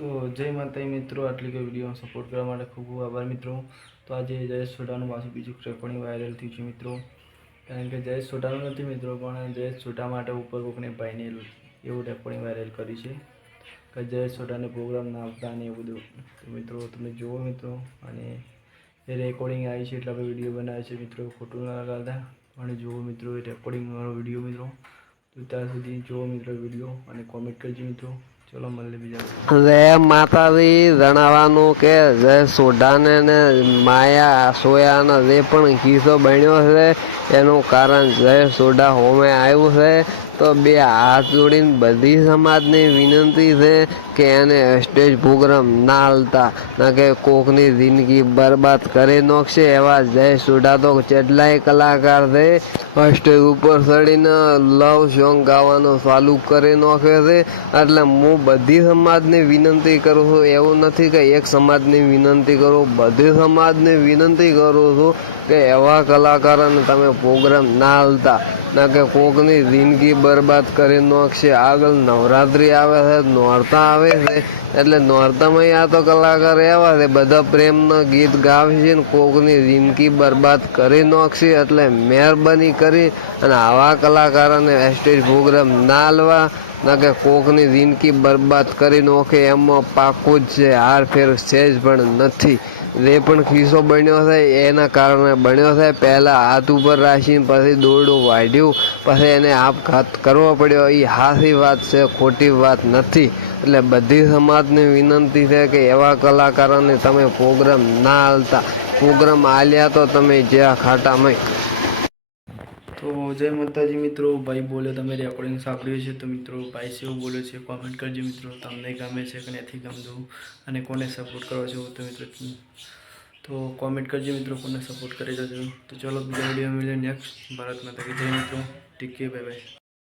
તો જય માતા મિત્રો, આટલી કે વીડિયો સપોર્ટ કરવા માટે ખૂબ ખૂબ આભાર મિત્રો. તો આજે જયેશ સોઢાનું પાછું બીજું રેકોર્ડિંગ વાયરલ થયું છે મિત્રો. કારણ કે જયેશ સોઢાનું નથી મિત્રો, પણ જયેશ સોઢા માટે ઉપર કોકને ભાઈને એવું રેકોર્ડિંગ વાયરલ કરી છે. કે જયેશ સોઢાને પ્રોગ્રામ ના આવતા ને એવું બધું. મિત્રો, તમે જુઓ મિત્રો, અને એ રેકોર્ડિંગ આવી છે એટલે આપણે વીડિયો બનાવે છે મિત્રો, ખોટું ના લગાડતા અને જુઓ મિત્રો, એ રેકોર્ડિંગ વાળો વીડિયો મિત્રો. તો ત્યાં સુધી જુઓ મિત્રો વીડિયો અને કોમેન્ટ કરજો મિત્રો. ચલો મળીએ બીજા રે માતાજી, જણાવવાનું કે જે સોઢાને ને માયા સોયાનો જે પણ કિસ્સો બન્યો છે, એનું કારણ જય સોઢા હોમે આવ્યું છે. તો બે હાથ જોડીને બધી સમાજની વિનંતી છે કે એને સ્ટેજ પ્રોગ્રામ ના હાલતા, ના કે કોકની જિંદગી બરબાદ કરી નાખશે એવા જય સોઢા તો કેટલાય કલાકાર છે, સ્ટેજ ઉપર ચડીને લવ સોંગ ગાવાનું ચાલુ કરી નાખે છે. એટલે હું બધી સમાજને વિનંતી કરું છું, એવું નથી કે એક સમાજની વિનંતી કરું, બધી સમાજને વિનંતી કરું છું કે એવા કલાકારોને તમે પ્રોગ્રામ ના હાલતા. ના કે કોકની જિંદગી બરબાદ કરી નાખશે આગળ નવરાત્રિ આવે છે, નોરતા આવે છે. એટલે નોરતામાં આ તો કલાકાર એવા છે, બધા પ્રેમના ગીત ગાવે છે ને કોકની જિંદગી બરબાદ કરી નાખશે એટલે મહેરબાની કરી અને આવા કલાકારોને સ્ટેજ પ્રોગ્રામ ના લેવા ના કે કોકની જિંદગી બરબાદ કરી નાખે એમાં પાકું જ છે. હાર ફેર જ પણ નથી. જે પણ કિસ્સો બન્યો છે, એના કારણે બન્યો છે. પહેલાં હાથ ઉપર રાખીને પછી દોરડું વાઢ્યું, પછી એને આપઘાત કરવો પડ્યો. એ હાસી વાત છે, ખોટી વાત નથી. એટલે બધી સમાજને વિનંતી છે કે એવા કલાકારોને તમે પ્રોગ્રામ ના હાલતા. પ્રોગ્રામ હાલ્યા તો તમે જ્યાં ખાટામાં તો જય માતાજી મિત્રો, ભાઈ બોલ્યો તમે રેકોર્ડિંગ સાંભળ્યું છે તો મિત્રો ભાઈ શું બોલ્યો છે કોમેન્ટ કરજો મિત્રો, તમને ગમે છે કે નથી ગમતું અને કોને સપોર્ટ કરો છો તો મિત્રો તો કોમેન્ટ કરજો મિત્રો, કોને સપોર્ટ કરી જજો તો ચલો બીજા વીડિયો મળીએ નેક્સ્ટ ભારત માતા જય મિત્રો. TK bye bye